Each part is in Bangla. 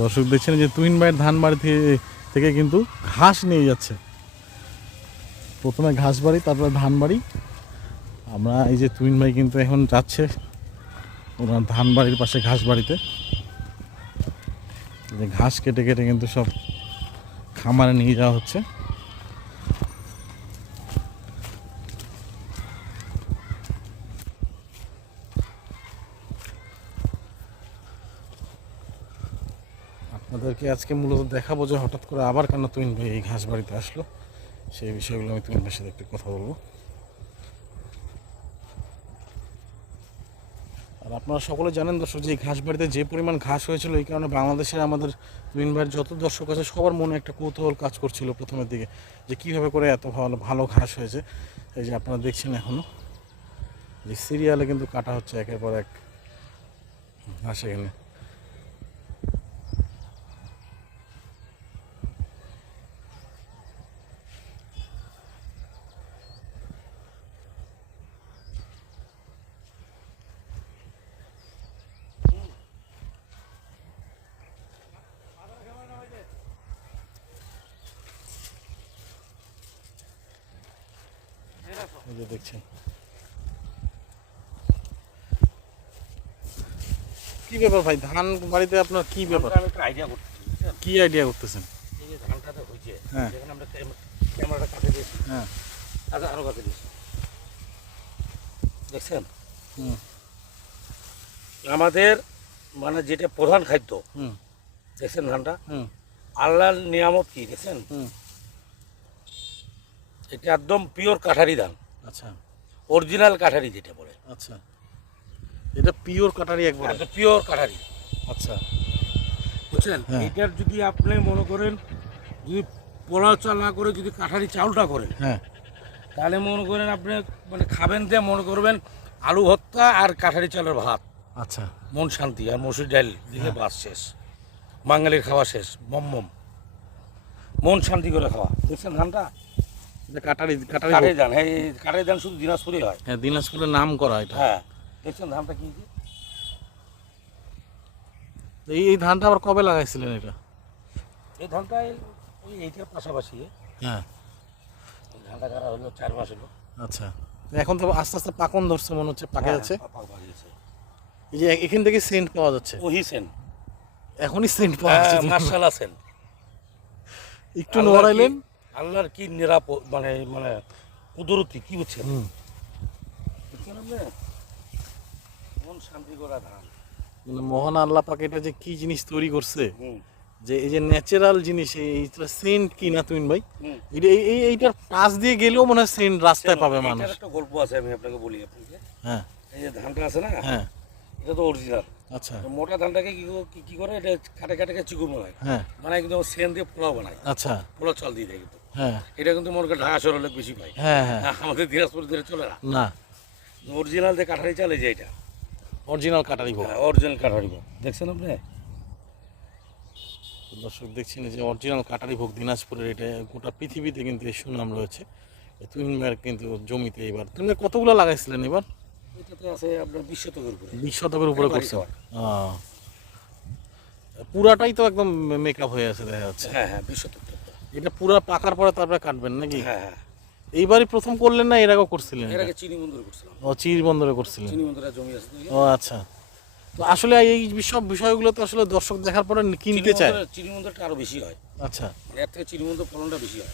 দর্শক দেখছেন যে তুইন ভাইয়ের ধান বাড়ি থেকে কিন্তু ঘাস নিয়ে যাচ্ছে। প্রথমে ঘাস বাড়ি তারপরে ধান বাড়ি আমরা এই যে তুইন ভাই কিন্তু এখন যাচ্ছে ওনার ধান বাড়ির পাশে ঘাস বাড়িতে ঘাস কেটে কেটে কিন্তু সব খামারে নিয়ে যাওয়া হচ্ছে আপনাদেরকে আজকে মূলত দেখাবো যে হঠাৎ করে আবার কেন তুমিন ভাই এই ঘাস বাড়িতে আসলো। সেই বিষয়গুলো আমি ভাইয়ের সাথে একটু কথা বলব। আর আপনারা সকলে জানেন দর্শক, যে এই ঘাস বাড়িতে যে পরিমাণ ঘাস হয়েছিল, এই কারণে বাংলাদেশের আমাদের তুমিন ভাইয়ের যত দর্শক আছে, সবার মনে একটা কৌতূহল কাজ করছিল প্রথমের দিকে, যে কীভাবে করে এত ভালো ভালো ঘাস হয়েছে। এই যে আপনারা দেখছেন এখনও যে সিরিয়ালে কিন্তু কাটা হচ্ছে একের পর এক ঘাস এখানে। এই যে দেখছেন। কি ব্যাপার ভাই ধান বাড়িতে আপনার কি ব্যাপার? আমি একটা আইডিয়া করতেছি কি আইডিয়া করতেছেন? এই যে ধানটাতে হয়েছে হ্যাঁ। যেখানে আমরা ক্যামেরাটা দিয়েছি হ্যাঁ। আরও কাটে দিয়েছি। দেখছেন? হুম। আমাদের মানে যেটা প্রধান খাদ্য হুম। দেখছেন ধানটা? হুম। আল্লাহর নিয়ামত কি দেখছেন? এটা একদম পিওর কাঠারি ধান। আচ্ছা। অরিজিনাল কাঠারি যেটা বলে। আচ্ছা। এটা পিওর কাঠারি একবার? পিওর কাঠারি। আচ্ছা। বুঝছেন? হ্যাঁ। এটার যদি আপনি মনে করেন যদি পোলাও চাল না করে যদি কাঠারি চাউলটা করেন হ্যাঁ। তাহলে মনে করেন আপনি মানে খাবেন দিয়ে মনে করবেন আলু ভর্তা আর কাঠারি চালের ভাত। আচ্ছা। মন শান্তি আর মসুর ডাল দিলে বাস শেষ। বাঙালির খাওয়া শেষ। মম মম। মন শান্তি করে খাওয়া। দেখছেন ধানটা? কাটারি কাটারি। ধান এই কাঠের ধান শুধু দিনাজপুরে হয়। হ্যাঁ দিনাজপুরের নাম করা এটা। হ্যাঁ দেখছেন ধানটা কি? যে? এই এই ধানটা আবার কবে লাগাইছিলেন এটা? এই ধানটা এই- ওই এইটার পাশাপাশি। হ্যাঁ। ধানটা কারা হলো চার মাস হলো। আচ্ছা এখন তো আস্তে আস্তে পাকন ধরছে মনে হচ্ছে পাকে হ্যাঁ, যাচ্ছে। পা- পা- এই যে এখান থেকে সেন্ট পাওয়া যাচ্ছে। ওহি সেন এখনই সেন্ট পাওয়া হ্যাঁ, যাচ্ছে। একটু নড়াইলেন। আল্লাহর কি নিরাপদ মানে মানে কুদরতি কি হুম। মন শান্তি করা ধান। মহান আল্লাহ পাক এটা যে কি জিনিস তৈরি করছে যে এই যে ন্যাচারাল জিনিস এই- এইটা সেন্ট কি না তুমিন ভাই? এটা এই এই- এইটার পাশ দিয়ে গেলেও মনে হয় সেন্ট রাস্তায় পাবে মানুষ। একটা গল্প আছে আমি আপনাকে বলি আপনাকে। হ্যাঁ। এই যে ধানটা আছে না হ্যাঁ। এটা তো অরিজিনাল আচ্ছা। মোটা ধানটাকে কি কো- করে? এটা কাটে কাটে বানায়। হ্যাঁ। মানে সেন দিয়ে পোলাও বানায়। আচ্ছা। পোলাও চাল দিয়ে দেয় কিন্তু। হ্যাঁ। এটা কিন্তু মনে ঢাকা বেশি পায়। হ্যাঁ হ্যাঁ। আমাদের দিনাজপুর দিলে চলে না। না। অরিজিনাল কাঠারি চালে যে এটা। অরিজিনাল ভোগ অরিজিনাল কাঠারি দেখছেন আপনি? দর্শক দেখছেন যে অরিজিনাল কাটারি ভোগ দিনাজপুরের এটা গোটা পৃথিবীতে কিন্তু এর সুনাম রয়েছে। কিন্তু জমিতে এবার তুমি কতগুলো লাগাইছিলেন এবার? এটাতে আছে আপনার বিশ শতকের উপরে। বিশ শতকের উপরে করছে। পুরাটাই তো একদম মেকআপ হয়ে আছে দেখা যাচ্ছে। হ্যাঁ হ্যাঁ বিশ শতক। এটা পুরা পাকার পরে তারপরে কাটবেন নাকি? হ্যাঁ হ্যাঁ। এইবারই প্রথম করলেন না এর আগেও করছিলেন এর আগে চিনি মন্দির করছিলাম। ও বন্দরে করছিলেন। চিনি মন্দিরের জমি আছে ও আচ্ছা। তো আসলে এই সব বিষয়গুলো তো আসলে দর্শক দেখার পরে কিনতে চায়। চিনি মন্দিরটা আরও বেশি হয়। আচ্ছা। মানে এর থেকে চিনি ফলনটা বেশি হয়।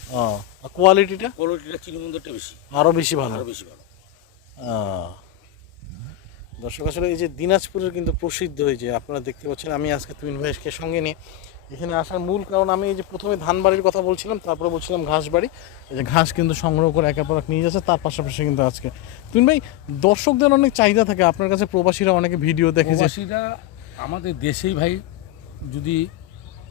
ও কোয়ালিটিটা কোয়ালিটিটা চিনি বেশি। আরও বেশি ভালো। আরও বেশি ভালো। দর্শক আসলে এই যে দিনাজপুরের কিন্তু প্রসিদ্ধ এই যে আপনারা দেখতে পাচ্ছেন আমি আজকে তুমিন ভাইকে সঙ্গে নিয়ে এখানে আসার মূল কারণ আমি এই যে প্রথমে ধান বাড়ির কথা বলছিলাম তারপরে বলছিলাম ঘাস বাড়ি এই যে ঘাস কিন্তু সংগ্রহ করে একের পর এক নিয়ে যাচ্ছে তার পাশাপাশি কিন্তু আজকে। তুমিন ভাই দর্শকদের অনেক চাহিদা থাকে আপনার কাছে প্রবাসীরা অনেকে ভিডিও দেখে প্রবাসীরা আমাদের দেশেই ভাই যদি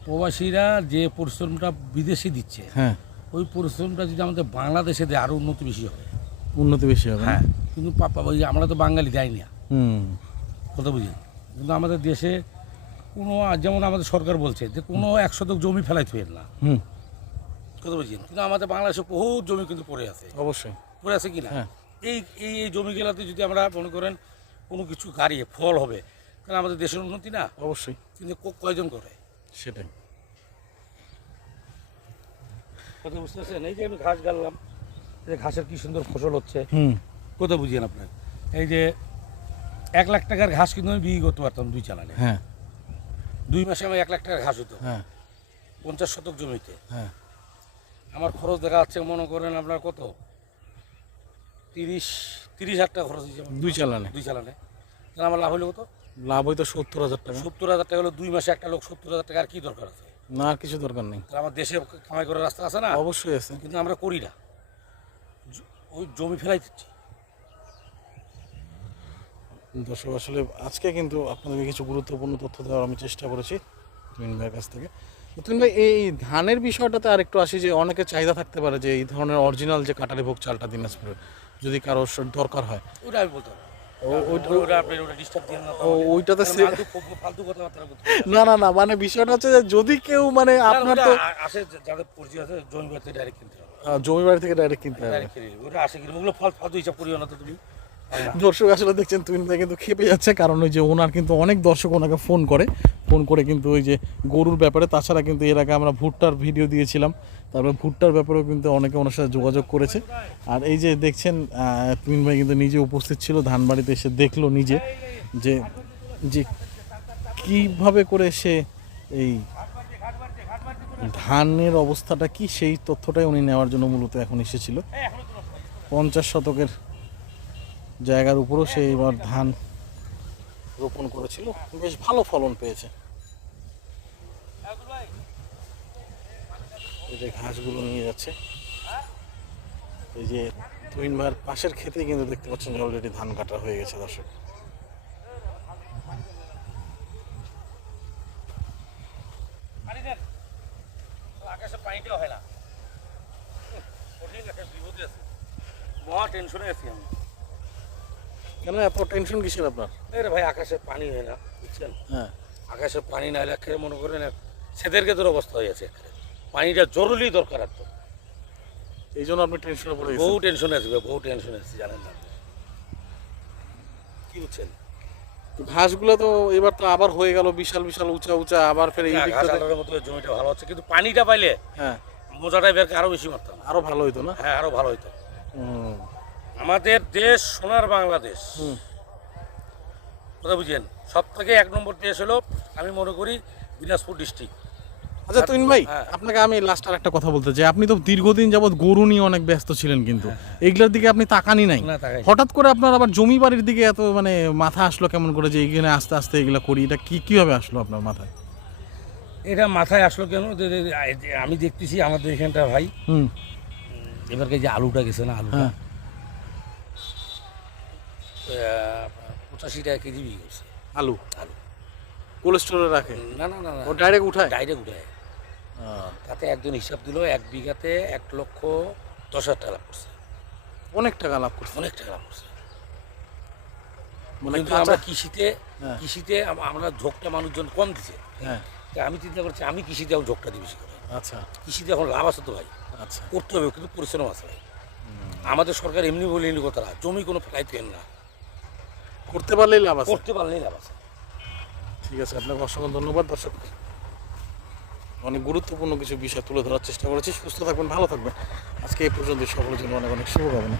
প্রবাসীরা যে পরিশ্রমটা বিদেশে দিচ্ছে হ্যাঁ। ওই পরিশ্রমটা যদি আমাদের বাংলাদেশে দেয় আরও উন্নতি বেশি হবে। উন্নতি বেশি হবে হ্যাঁ কিন্তু পাপা ওই আমরা তো বাঙালি দেয় না। কথা বুঝি কিন্তু আমাদের দেশে কোনো যেমন আমাদের সরকার বলছে যে কোনো এক শতক জমি ফেলাই থুয়েন না। হুম। কথা বুঝছেন কিন্তু আমাদের বাংলাদেশে বহু জমি কিন্তু পড়ে আছে। অবশ্যই। পড়ে আছে কি না হ্যাঁ। এই এই এই জমিগুলোতে যদি আমরা মনে করেন কোনো কিছু গাড়িয়ে ফল হবে তাহলে আমাদের দেশের উন্নতি না? অবশ্যই। কিন্তু ক- কয়জন করে? সেটাই। কথা বুঝতে পারছেন এই যে আমি ঘাস গাড়লাম এই যে ঘাসের কি সুন্দর ফসল হচ্ছে। হুম। কোথাও বুঝিয়েন আপনার। এই যে এক লাখ টাকার ঘাস কিন্তু আমি বিক্রি করতে পারতাম দুই চালানে। হ্যাঁ। দুই মাসে আমার এক লাখ টাকার ঘাস হতো। হ্যাঁ। পঞ্চাশ শতক জমিতে। হ্যাঁ। আমার খরচ দেখা যাচ্ছে মনে করেন আপনার কত? তিরিশ তিরিশ হাজার টাকা খরচ হয়েছে দুই চালানে। দুই চালানে। তাহলে আমার লাভ হলো কত? লাভ হয়তো সত্তর হাজার টাকা। সত্তর হাজার টাকা হলো দুই মাসে একটা লোক সত্তর হাজার টাকা আর কি দরকার আছে? না আর কিছু দরকার নেই। আমার দেশে কামাই করার রাস্তা আছে না? অবশ্যই আছে। কিন্তু আমরা করি না। ওই জমি ফেলাই দিচ্ছি। দর্শক আসলে আজকে কিন্তু আপনাদেরকে কিছু গুরুত্বপূর্ণ তথ্য দেওয়ার আমি চেষ্টা করেছি তুমিন ভাইয়ের কাছ থেকে। তুমিন ভাই এই ধানের বিষয়টাতে আরেকটু আসি যে অনেকের চাহিদা থাকতে পারে যে এই ধরনের অরিজিনাল যে কাটারি ভোগ চালটা দিনাজপুরের যদি কারোর স- দরকার হয়। ওটা আমি বলতে পারব। ওইটাতে না না না মানে বিষয়টা হচ্ছে যে যদি কেউ মানে আপনার তো আসে যে- যাদের পরিচয় আছে জমি বাড়িতে ডাইরেক্ট কিনতে হবে। জমি বাড়ি থেকে ডাইরেক্ট কিনতে হবে। ডাইরেক্ট কিনে নিবে। ওটা আসে কিনা ওগুলো ফালতু হিসাব করিও না তো তুমি। দর্শক আসলে দেখছেন ভাই কিন্তু খেপে যাচ্ছে, কারণ ওই যে ওনার কিন্তু অনেক দর্শক ওনাকে ফোন করে। ফোন করে কিন্তু ওই যে গরুর ব্যাপারে, তাছাড়া কিন্তু এর আগে আমরা ভুট্টার ভিডিও দিয়েছিলাম। তারপরে ভুট্টার ব্যাপারেও কিন্তু অনেকে ওনার সাথে যোগাযোগ করেছে। আর এই যে দেখছেন তুমিন ভাই কিন্তু নিজে উপস্থিত ছিল, ধানবাড়িতে এসে দেখল নিজে যে যে কীভাবে করে সে এই ধানের অবস্থাটা কি, সেই তথ্যটাই উনি নেওয়ার জন্য মূলত এখন এসেছিল। পঞ্চাশ শতকের জায়গার উপরও সে এবার ধান রোপণ করেছিল। বেশ ভালো ফলন পেয়েছে। এই যে ঘাসগুলো নিয়ে যাচ্ছে। এই যে তুহিন ভাইয়ের পাশের ক্ষেতে কিন্তু দেখতে পাচ্ছেন যে অলরেডি ধান কাটা হয়ে গেছে দর্শক। আকাশে পানিটাও হয় না বিপদে আছে মহা টেনশনে আছি আমি। কেন এত টেনশন কিসের আপনার? এই ভাই আকাশে পানি হয় না বুঝছেন? হ্যাঁ। আকাশে পানি না হলে একেবারে মনে করেন সেদের গেদের অবস্থা হয়ে আছে পানিটা জরুরি দরকার একদম এই জন্য আপনি টেনশনে পড়ে বহু টেনশনে ভাই, বহু টেনশনে আছে জানেন না। কি বুঝছেন? তো ঘাসগুলো তো এবার তো আবার হয়ে গেল বিশাল বিশাল উঁচা উঁচা আবার ফের এই মতো জমিটা ভালো হচ্ছে কিন্তু পানিটা পাইলে হ্যাঁ। মোজাটা বেরকে আরও বেশি মারতাম। আরও ভালো হইতো না? হ্যাঁ আরও ভালো হইতো। হুম। আমাদের দেশ সোনার বাংলাদেশ। কথা বুঝেন? সব থেকে এক নম্বর দেশ হলো আমি মনে করি দিনাজপুর ডিস্ট্রিক্ট আচ্ছা তুইন ভাই হ্যাঁ। আপনাকে আমি লাস্ট আর একটা কথা বলতে চাই। আপনি তো দীর্ঘদিন যাবত গরু নিয়ে অনেক ব্যস্ত ছিলেন কিন্তু। এইগুলোর দিকে আপনি তাকানি নাই। হঠাৎ করে আপনার আবার জমি বাড়ির দিকে এত মানে মাথা আসলো কেমন করে যে এইখানে আস্তে আস্তে এগুলো করি? এটা কি কীভাবে আসলো আপনার মাথায়? এটা মাথায় আসলো কেন? আমি দেখতেছি আমাদের এখানটা ভাই। হুম। এবারকে যে আলুটা গেছে না আলুটা। হ্যাঁ। পঁচাশি টাকা কেজি বিক্রি করছে। আলু? আলু। কোল্ড স্টোরে রাখে? না না না ও ডাইরেক্ট উঠায়? ডাইরেক্ট উঠে তাতে একজন হিসাব দিল এক বিঘাতে এক লক্ষ দশ হাজার টাকা লাভ করছে। অনেক টাকা লাভ করছে। অনেক টাকা লাভ করছে। মানে কিন্তু আমরা কৃষিতে হ্যাঁ। কৃষিতে আমরা ঝোঁকটা মানুষজন কম দিছে। হ্যাঁ। আমি চিন্তা করছি আমি কৃষিতে এখন ঝোঁকটা দিই বেশি করে আচ্ছা। কৃষিতে এখন লাভ আছে তো ভাই। আচ্ছা। করতে হবে কিন্তু পরিশ্রম আছে ভাই। আমাদের সরকার এমনি বলেনি কথা জমি কোনো ফেলাইতে না। করতে পারলেই লাভ আছে। করতে পারলেই লাভ আছে। ঠিক আছে আপনাকে অসংখ্য ধন্যবাদ দর্শক। অনেক গুরুত্বপূর্ণ কিছু বিষয় তুলে ধরার চেষ্টা করেছি। সুস্থ থাকবেন ভালো থাকবেন। আজকে এই পর্যন্ত সকলের জন্য অনেক অনেক শুভকামনা।